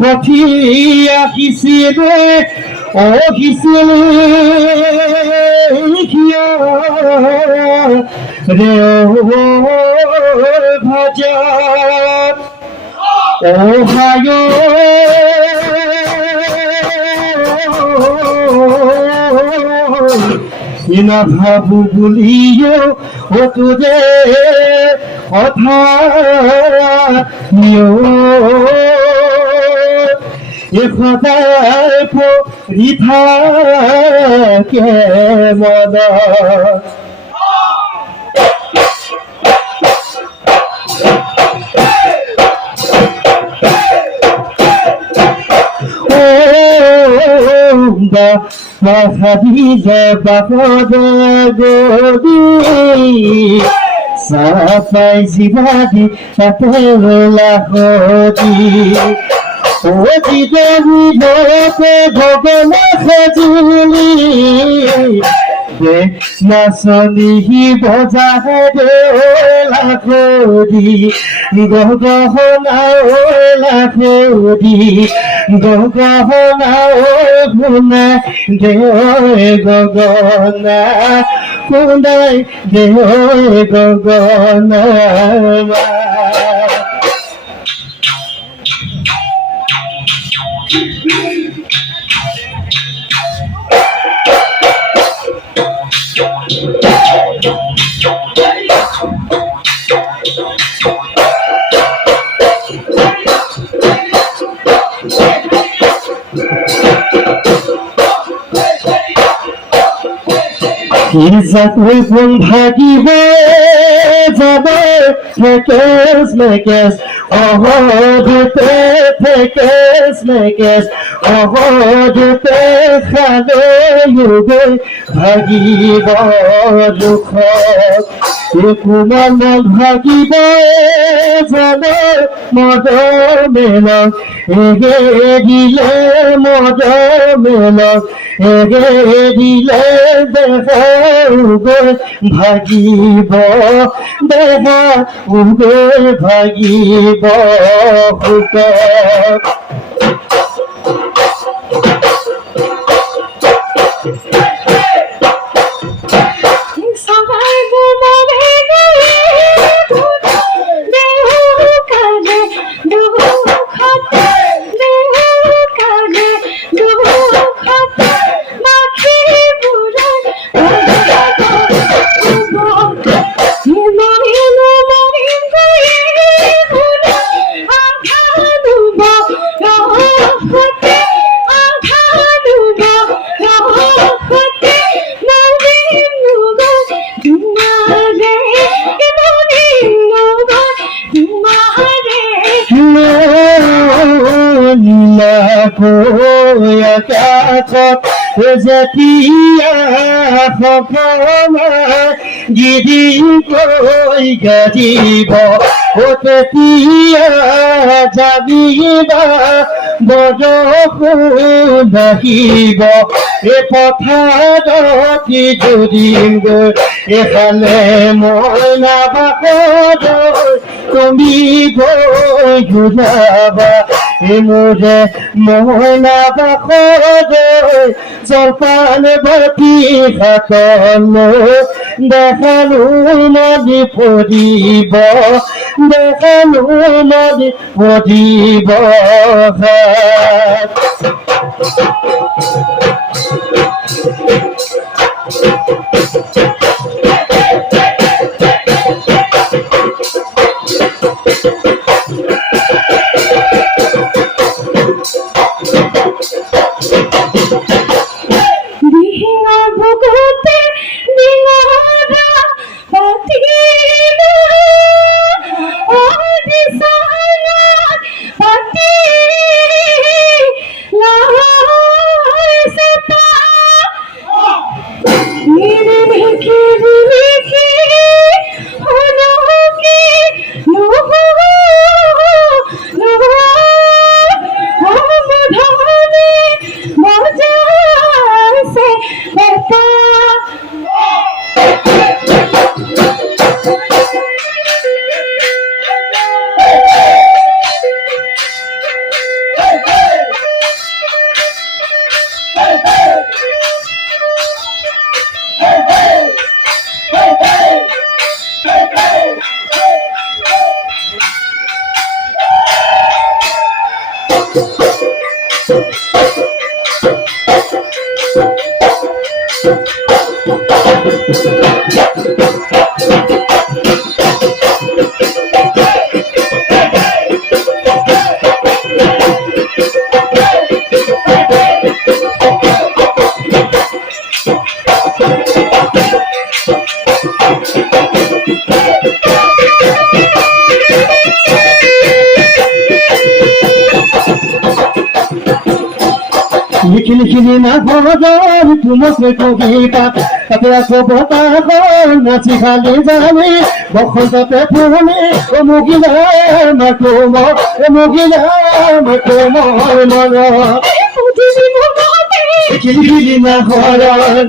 Koti akisile o kisile kiya re bhaja Ohio ina bhabu buliyo o tuje kotha niyo খোদায় পরিথা কে মদা ও Khadija Bakoda Godi Safai Zibadi Tatela Khodi Oti Devi Loke Bogana Khajuli Nasoni Hi Boza La Khodi Gogohona La Khodi Gogohona Guna Deoe Gogona Kunai Deoe Gogona Izzat uygun hakibe zabe tekes mekes oho dute tekes mekes oho dute khale yuge hakibe rukhot ekuman hakibe zabe modamela ege dile modamela ege dile deha uge bhagiব deha uge bhagiব হুক No কয়া কাঠত যেতিয়া সকলোৱে গিৰি কৈ গাজিব তেতিয়া জানিবা বৰষুণ আহিব এই পথাৰত যদিম গৈ এফালে মইনা বাকলৈ তুমি গৈ ঘূৰাবা মোৰে মইনা বাকলৈ জলপান বাতি হাতলৈ দেখালো নদী পৰিব দেখালো নদী পৰিব লিখি লিখি না ভজন তোমাকে কবিতা তাতে আকৌ বতাহখন নাচি খালি জানি বসন্ততে ফুলে অমুকিলা মাকুম অমুকিলা মাকুম মন লিখি লিখি না ভজন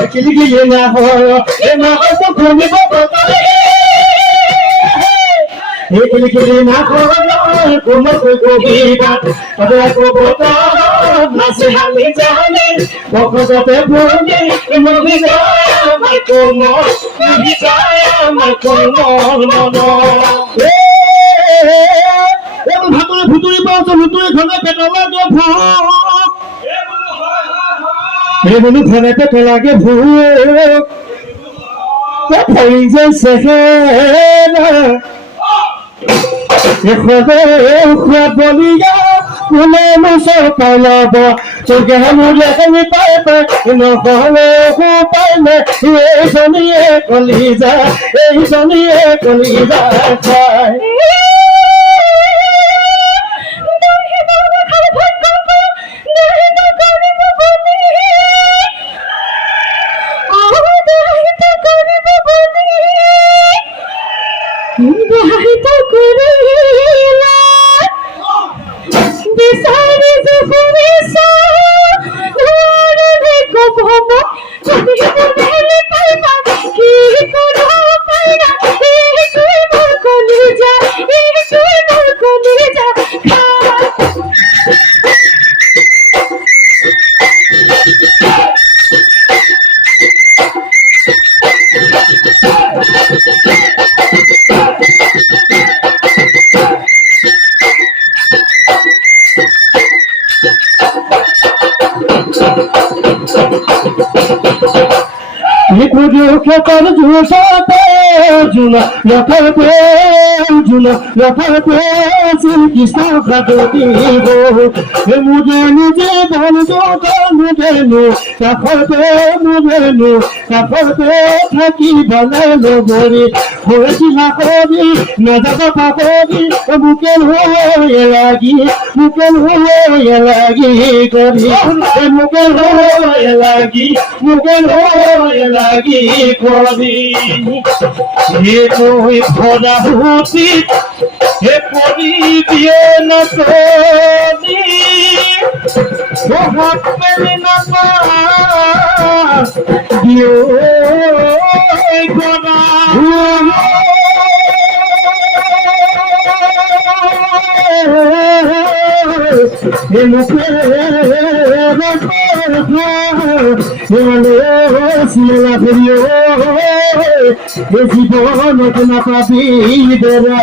লিখি লিখি না ভজন এ মাকো কমিব বতাহে লিখি না ভজন তোমাকে কবিতা তাতে আকৌ বতাহখন নাচি খালি জানি বসন্ততে ফুলে অমুকিলা মাকুম ভাতরে ভুতুরি পাওয়া ভুতুরি খানে পেটা লাগে ভোগ বলু খানে পেটা লাগে ভোগ যে বলিয়া কোনে মুসর পাইলাব তোকে মুলে আমি পাই পাই নহলে পাইলে এই জনিয়ে কলিজা খায় খেতার জুসাতে জুনা লখাতে জুনা রাখাতে কৃষ্ণ খাটো দিব মুজেনু যে বন্ধু মুজেনু কাপড়ে থাকি বানালো বরে হয়েছি না করি না যাবো পাপরি বুকের হয়ে লাগি করি মুখের হয়ে লাগি করি হে তুই ভরা হুতি হে পরি দিয়ে না তোনি ও হাত পেলে না দিও গোনা হে মুখে সিলা ফেরিও হে জীবন না পাবি বেড়া